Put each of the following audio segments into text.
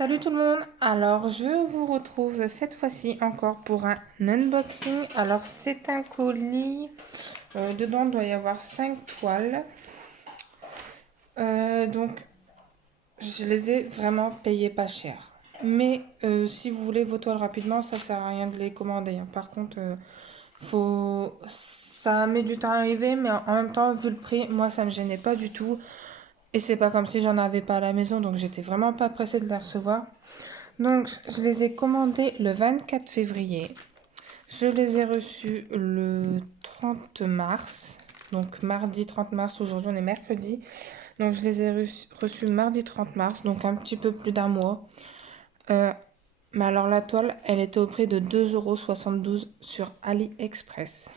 Salut tout le monde, alors je vous retrouve cette fois-ci encore pour un unboxing. Alors c'est un colis, dedans il doit y avoir 5 toiles. Donc je les ai vraiment payées pas cher. Mais si vous voulez vos toiles rapidement, ça sert à rien de les commander, hein. Par contre, ça met du temps à arriver, mais en même temps, vu le prix, moi ça me gênait pas du tout. Et c'est pas comme si j'en avais pas à la maison, donc j'étais vraiment pas pressée de les recevoir. Donc, je les ai commandés le 24 février. Je les ai reçus le 30 mars. Donc, mardi 30 mars. Aujourd'hui, on est mercredi. Donc, je les ai reçus mardi 30 mars. Donc, un petit peu plus d'un mois. Mais alors, la toile, elle était au prix de 2,72 € sur AliExpress.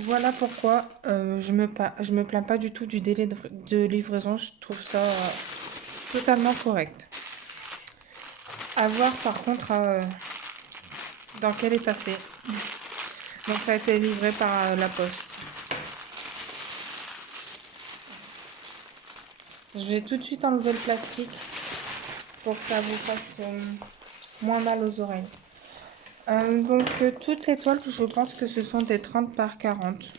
Voilà pourquoi je me plains pas du tout du délai de livraison. Je trouve ça totalement correct. À voir par contre dans quel état c'est. Donc ça a été livré par la poste. Je vais tout de suite enlever le plastique pour que ça vous fasse moins mal aux oreilles. Toutes les toiles, je pense que ce sont des 30 par 40.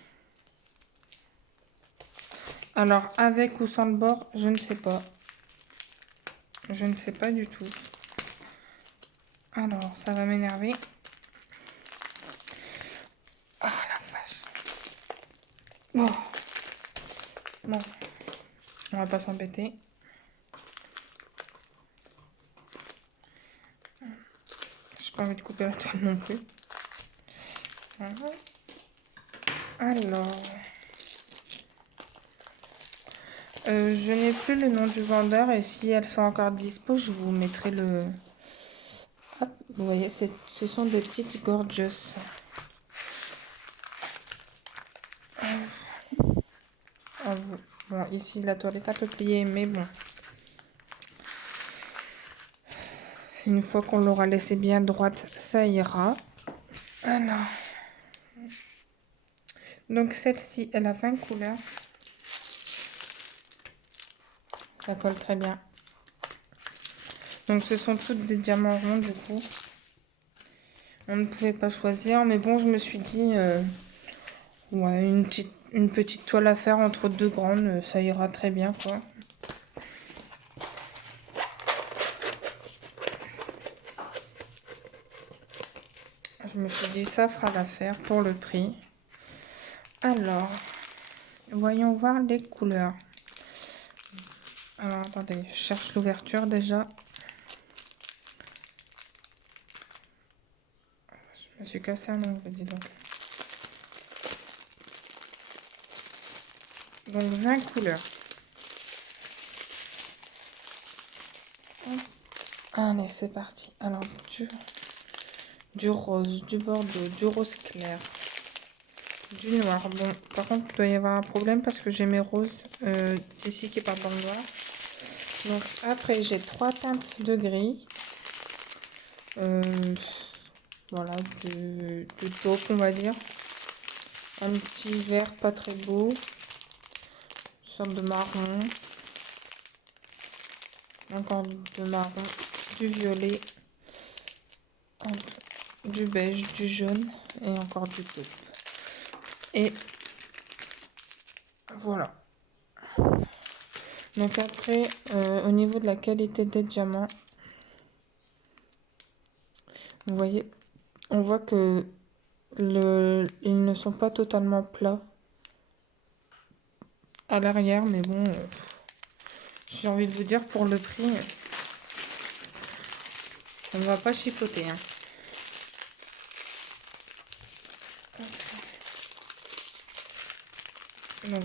Alors avec ou sans le bord, je ne sais pas. Je ne sais pas du tout. Alors ça va m'énerver. Ah la vache. Bon. Bon. On va pas s'embêter. J'ai pas envie de couper la toile non plus. Alors, je n'ai plus le nom du vendeur et si elles sont encore dispo, je vous mettrai le... Hop, vous voyez, ce sont des petites gorgeous. Bon, ici la toile est un peu pliée, mais bon. Une fois qu'on l'aura laissée bien droite, ça ira. Alors, donc celle-ci, elle a 20 couleurs. Ça colle très bien. Donc ce sont toutes des diamants ronds du coup. On ne pouvait pas choisir, mais bon, je me suis dit, ouais, une petite toile à faire entre deux grandes, ça ira très bien, quoi. Je me suis dit, ça fera l'affaire pour le prix. Alors, voyons voir les couleurs. Alors, attendez, je cherche l'ouverture déjà. Je me suis cassé un ongle, dis donc. Donc, 20 couleurs. Allez, c'est parti. Alors, du rose, du bordeaux, du rose clair, du noir. Bon, par contre, il doit y avoir un problème parce que j'ai mes roses d'ici qui partent dans le noir. Donc, après, j'ai 3 teintes de gris. Voilà, de taupe, on va dire. Un petit vert pas très beau. Une sorte de marron. Encore de marron. Du violet. Du beige, du jaune. Et encore du taupe. Et voilà. Donc après, au niveau de la qualité des diamants, vous voyez, on voit que ils ne sont pas totalement plats à l'arrière, mais bon, j'ai envie de vous dire, pour le prix, on ne va pas chipoter, hein. Donc,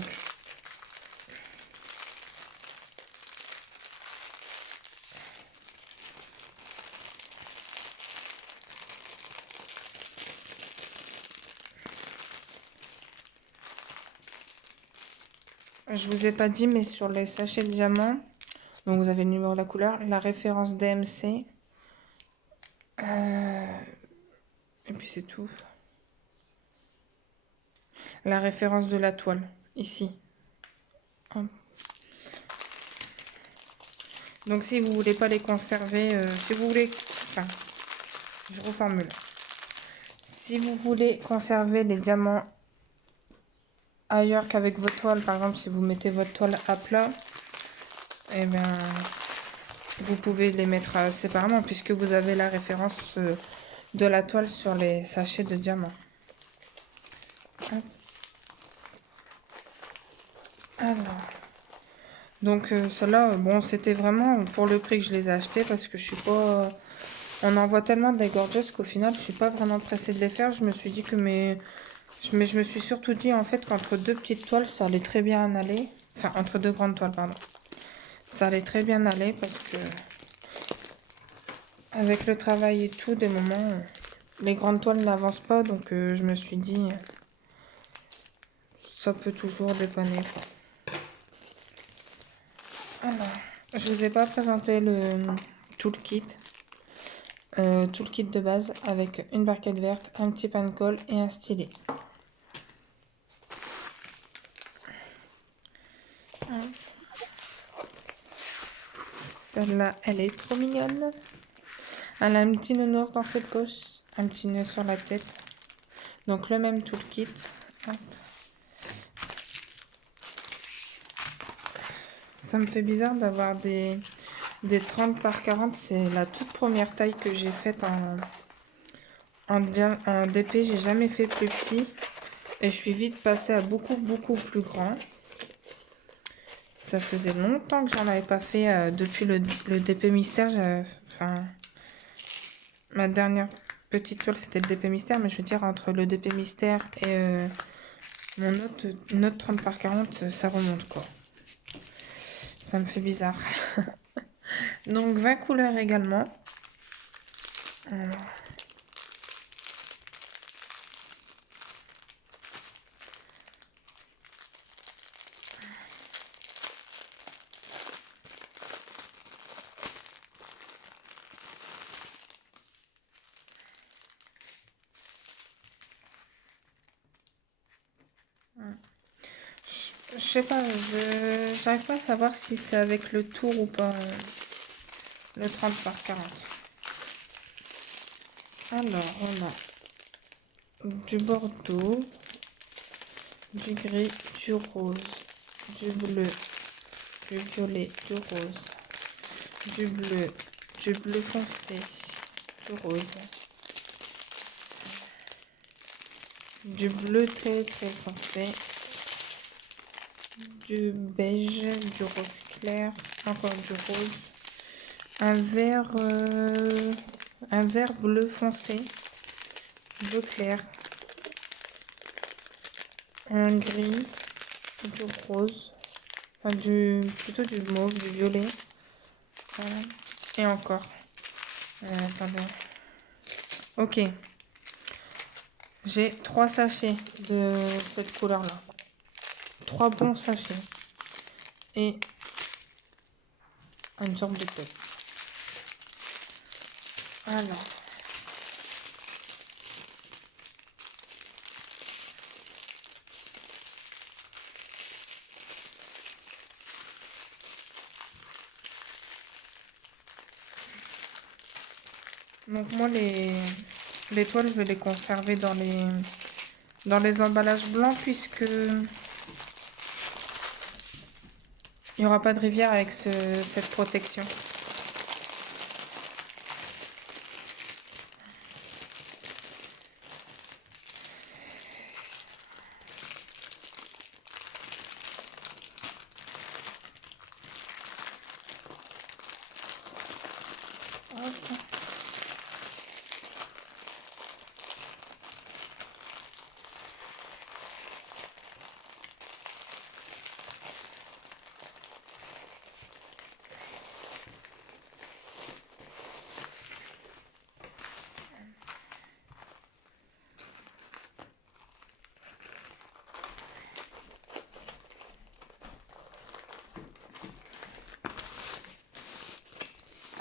je vous ai pas dit, mais sur les sachets de diamants, donc vous avez le numéro de la couleur, la référence DMC, et puis c'est tout. La référence de la toile, ici. Hop. Donc si vous voulez pas les conserver, si vous voulez... Enfin, je reformule. Si vous voulez conserver les diamants ailleurs qu'avec votre toile, par exemple si vous mettez votre toile à plat, eh bien, vous pouvez les mettre séparément puisque vous avez la référence de la toile sur les sachets de diamants. Hop. Alors, donc ceux-là, bon, c'était vraiment pour le prix que je les ai achetés parce que je suis pas... On en voit tellement des gorgeous qu'au final, je suis pas vraiment pressée de les faire. Je me suis dit que je me suis surtout dit en fait qu'entre deux petites toiles, ça allait très bien aller. Enfin, entre deux grandes toiles, pardon. Ça allait très bien aller parce que avec le travail et tout, des moments, les grandes toiles n'avancent pas. Donc je me suis dit, ça peut toujours dépanner, quoi. Alors, je vous ai pas présenté le toolkit. Toolkit de base avec une barquette verte, un petit pan colle et un stylet. Celle-là, elle est trop mignonne. Elle a un petit nounours dans ses poches, un petit nœud sur la tête. Donc le même toolkit. Hop. Ça me fait bizarre d'avoir des 30 par 40. C'est la toute première taille que j'ai faite en DP. J'ai jamais fait plus petit. Et je suis vite passée à beaucoup plus grand. Ça faisait longtemps que j'en avais pas fait depuis le DP mystère. Enfin, ma dernière petite toile, c'était le DP mystère. Mais je veux dire, entre le DP mystère et une autre 30 par 40, ça remonte, quoi. Ça me fait bizarre. Donc, 20 couleurs également. Alors. Je sais pas, j'arrive pas à savoir si c'est avec le tour ou pas, le 30 par 40. Alors, on a du bordeaux, du gris, du rose, du bleu, du violet, du rose, du bleu foncé, du rose, du bleu très foncé, du beige, du rose clair, encore du rose, un vert bleu foncé, bleu clair, un gris, du rose, enfin plutôt du mauve, du violet, voilà. Et encore. Attendez. Ok. J'ai 3 sachets de cette couleur-là. 3 bons sachets. Et une sorte de tête. Alors. Donc moi, les toiles, je vais les conserver dans les emballages blancs puisque il n'y aura pas de rivière avec cette protection. Hop.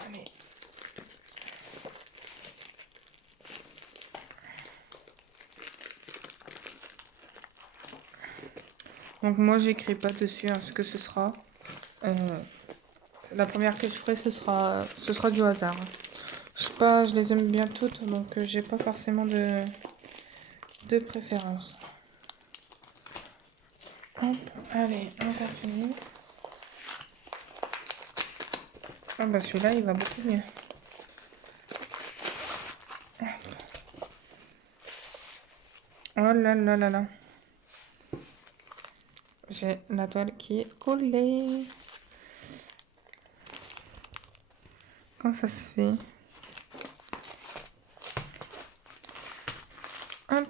Allez. Donc moi, j'écris pas dessus hein, ce que ce sera. la première que je ferai, ce sera du hasard. Je sais pas, je les aime bien toutes, donc j'ai pas forcément de préférence. Hop, allez, on continue. Ah bah celui-là, il va beaucoup mieux. Oh là là là là. J'ai la toile qui est collée. Comment ça se fait? Hop,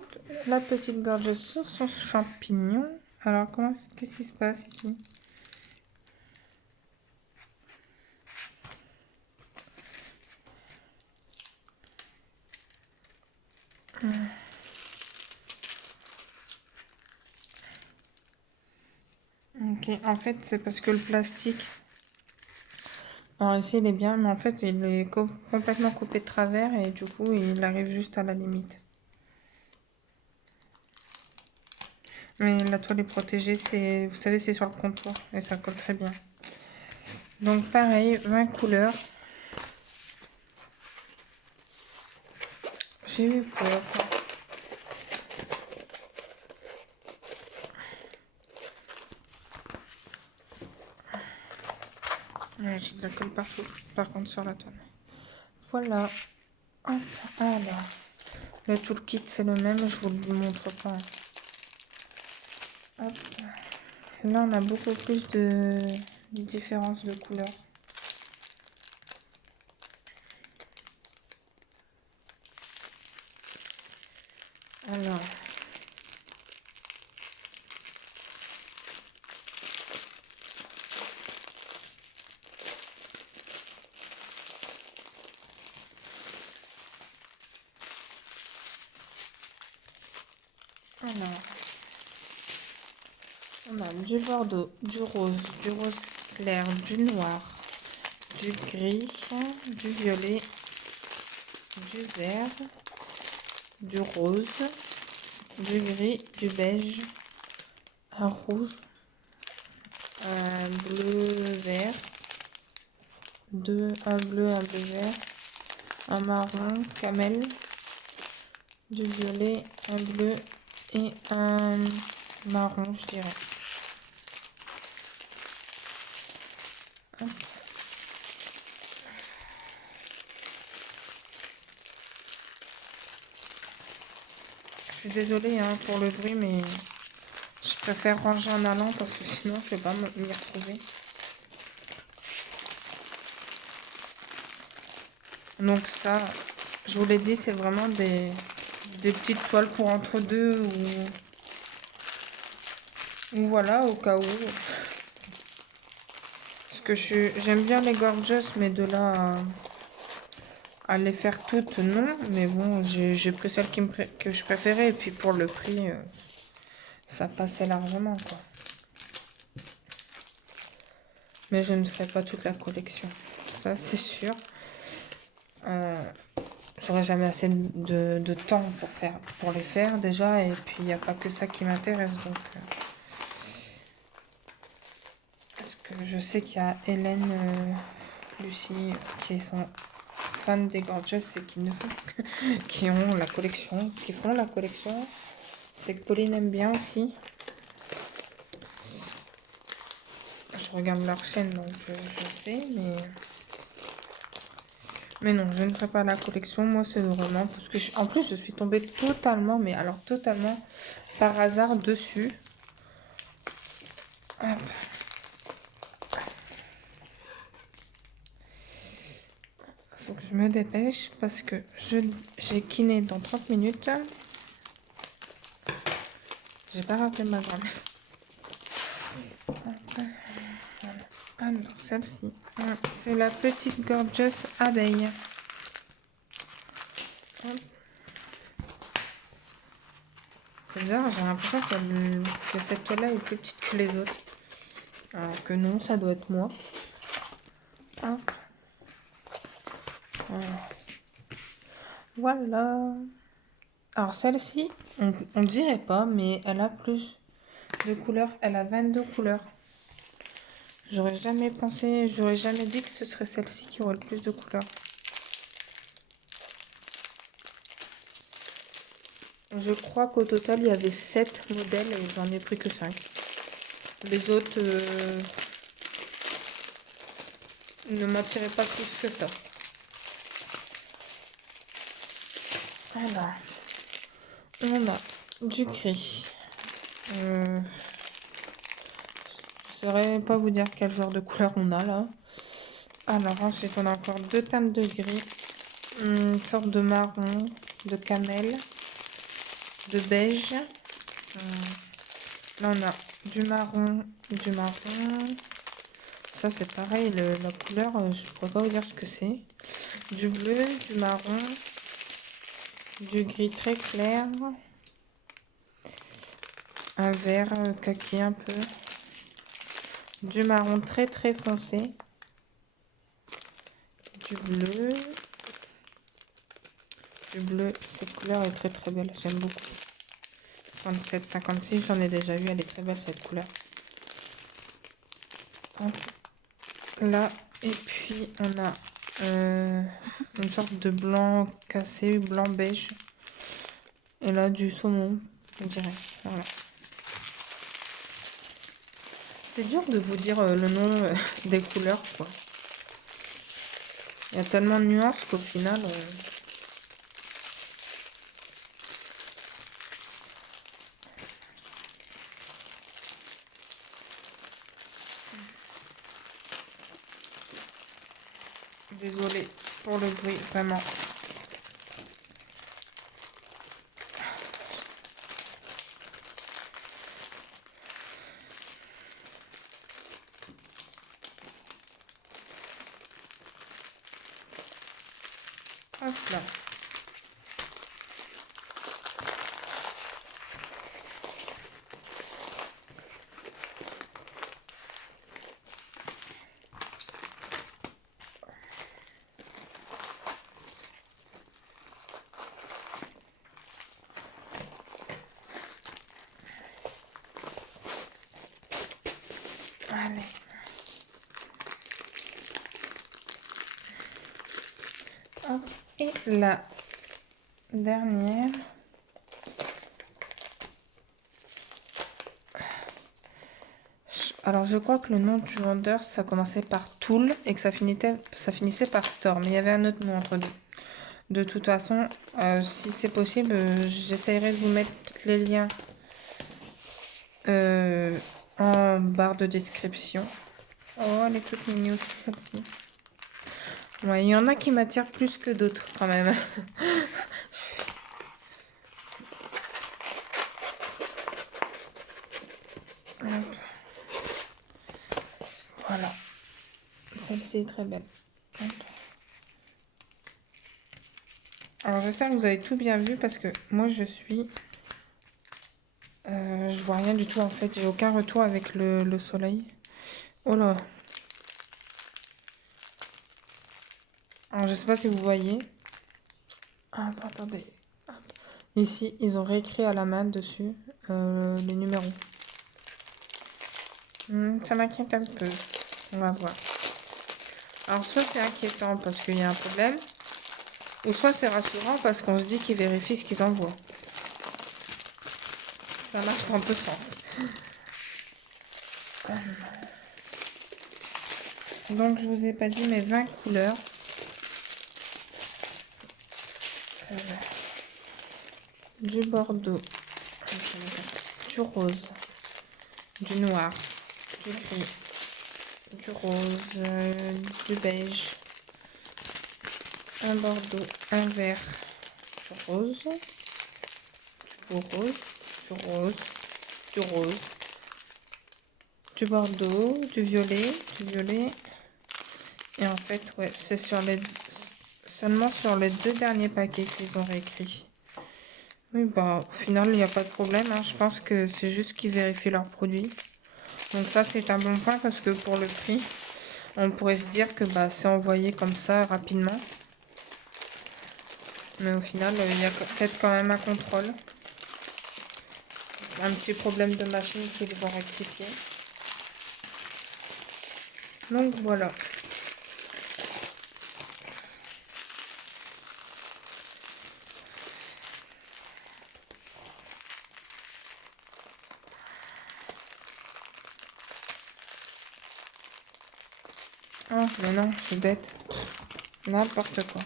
la petite gorge sur son champignon. Alors, qu'est-ce qui se passe ici? Ok, en fait, c'est parce que le plastique... Alors ici, il est bien, mais en fait, il est complètement coupé de travers et du coup, il arrive juste à la limite. Mais la toile est protégée, vous savez, c'est sur le contour et ça colle très bien. Donc pareil, 20 couleurs. J'ai eu peur. Ouais, j'ai de la colle partout, par contre sur la toile. Voilà. Hop, alors. Le toolkit, c'est le même, je vous le montre pas. Hop. Là, on a beaucoup plus de différence de couleurs. Alors. On a du bordeaux, du rose clair, du noir, du gris, du violet, du vert, du rose, du gris, du beige, un rouge, un bleu vert, un bleu vert, un marron camel, du violet, un bleu et un marron, je dirais. Hop. Je suis désolée hein, pour le bruit, mais je préfère ranger en allant parce que sinon je vais pas m'y retrouver. Donc ça, je vous l'ai dit, c'est vraiment des petites toiles pour entre deux ou voilà, au cas où. Parce que j'aime bien les gorgeous, mais de là à les faire toutes, non. Mais bon, j'ai pris celle que je préférais. Et puis pour le prix, ça passait largement, quoi. Mais je ne ferai pas toute la collection. Ça, c'est sûr. J'aurai jamais assez de temps pour les faire déjà. Et puis, il n'y a pas que ça qui m'intéresse. Donc, parce que je sais qu'il y a Hélène, Lucie, qui sont fans des gorgeous et qui ont la collection, qui font la collection. C'est que Pauline aime bien aussi. Je regarde leur chaîne, donc je sais, mais non, je ne ferai pas la collection. Moi, c'est vraiment parce que en plus, je suis tombée totalement, mais alors totalement par hasard dessus. Hop. Faut que je me dépêche parce que j'ai kiné dans 30 minutes. J'ai pas rappelé ma grand-mère. Voilà. Alors, celle-ci, c'est la petite gorgeous abeille. C'est bizarre, j'ai l'impression que cette toile-là est plus petite que les autres. Alors que non, ça doit être moi. Hop. Voilà. Alors celle-ci, on dirait pas, mais elle a plus de couleurs. Elle a 22 couleurs. J'aurais jamais pensé, j'aurais jamais dit que ce serait celle-ci qui aurait le plus de couleurs. Je crois qu'au total, il y avait 7 modèles et j'en ai pris que 5. Les autres ne m'attiraient pas plus que ça. Alors, on a du gris. Je ne saurais pas vous dire quel genre de couleur on a là. Alors ensuite, on a encore 2 teintes de gris. Une sorte de marron, de camel, de beige. Là, on a du marron, du marron. Ça, c'est pareil, la couleur, je ne pourrais pas vous dire ce que c'est. Du bleu, du marron, du gris très clair. Un vert kaki un peu. Du marron très très foncé. Du bleu. Du bleu, cette couleur est très très belle, j'aime beaucoup. 57, 56, j'en ai déjà eu, elle est très belle cette couleur. Hop. Là, et puis on a une sorte de blanc cassé, blanc beige. Et là, du saumon, je dirais. Voilà. C'est dur de vous dire le nom des couleurs, quoi. Il y a tellement de nuances qu'au final... Désolée pour le bruit, vraiment. Hop là. Allez. Hop. Et la dernière. Alors, je crois que le nom du vendeur, ça commençait par Tool et que ça finissait par Storm. Mais il y avait un autre nom entre deux. De toute façon, si c'est possible, j'essaierai de vous mettre les liens en barre de description. Oh, elle est toute mignonne aussi, celle-ci. Ouais, il y en a qui m'attirent plus que d'autres quand même. Hop. Voilà. Celle-ci est très belle. Hop. Alors j'espère que vous avez tout bien vu parce que moi je suis... je vois rien du tout en fait. J'ai aucun retour avec le soleil. Oh là. Alors je sais pas si vous voyez. Ah, attendez. Hop. Ici, ils ont réécrit à la main dessus les numéros. Ça m'inquiète un peu. On va voir. Alors soit c'est inquiétant parce qu'il y a un problème. Ou soit c'est rassurant parce qu'on se dit qu'ils vérifient ce qu'ils envoient. Ça marche dans deux sens. Donc je vous ai pas dit mes 20 couleurs. Du bordeaux, du rose, du noir, du gris, du rose, du beige, un bordeaux, un vert, du rose, du beau rose, du rose, du rose, du bordeaux, du violet. Et en fait, ouais, c'est seulement sur les 2 derniers paquets qu'ils ont réécrit. Oui, bah, au final, il n'y a pas de problème. Hein. Je pense que c'est juste qu'ils vérifient leurs produits. Donc ça, c'est un bon point parce que pour le prix, on pourrait se dire que bah, c'est envoyé comme ça rapidement. Mais au final, il y a peut-être quand même un contrôle. Un petit problème de machine qu'ils vont rectifier. Donc voilà. Oh, mais non, je suis bête. N'importe quoi.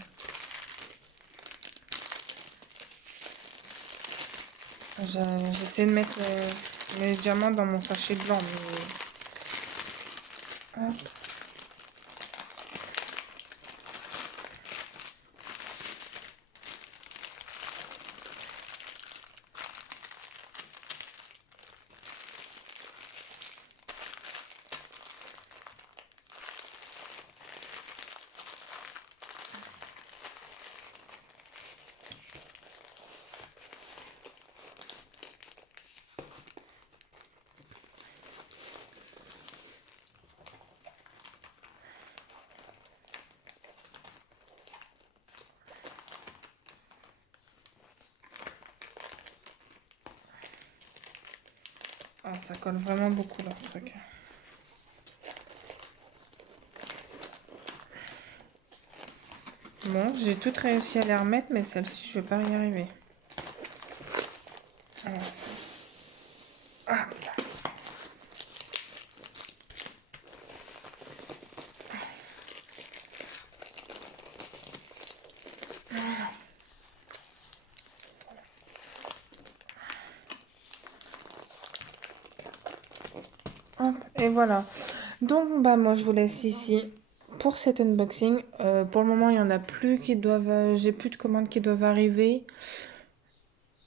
J'essaie de mettre mes diamants dans mon sachet blanc, mais... Hop. Ah, ça colle vraiment beaucoup leur truc. Bon, j'ai toutes réussi à les remettre, mais celle-ci, je vais pas y arriver. Alors, ah, hop, et voilà. Donc, bah, moi, je vous laisse ici pour cet unboxing. Pour le moment, il y en a plus qui doivent... j'ai plus de commandes qui doivent arriver.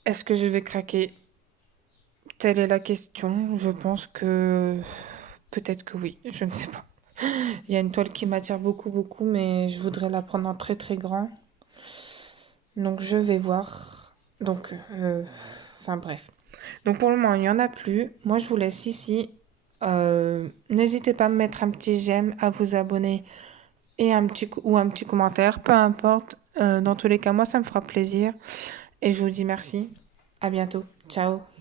Est-ce que je vais craquer? Telle est la question. Je pense que... Peut-être que oui, je ne sais pas. Il y a une toile qui m'attire beaucoup, beaucoup, mais je voudrais la prendre en très, très grand. Donc, je vais voir. Donc, enfin, bref. Donc, pour le moment, il n'y en a plus. Moi, je vous laisse ici. N'hésitez pas à me mettre un petit j'aime, à vous abonner et un petit commentaire. Peu importe. Dans tous les cas, moi, ça me fera plaisir. Et je vous dis merci. À bientôt. Ciao.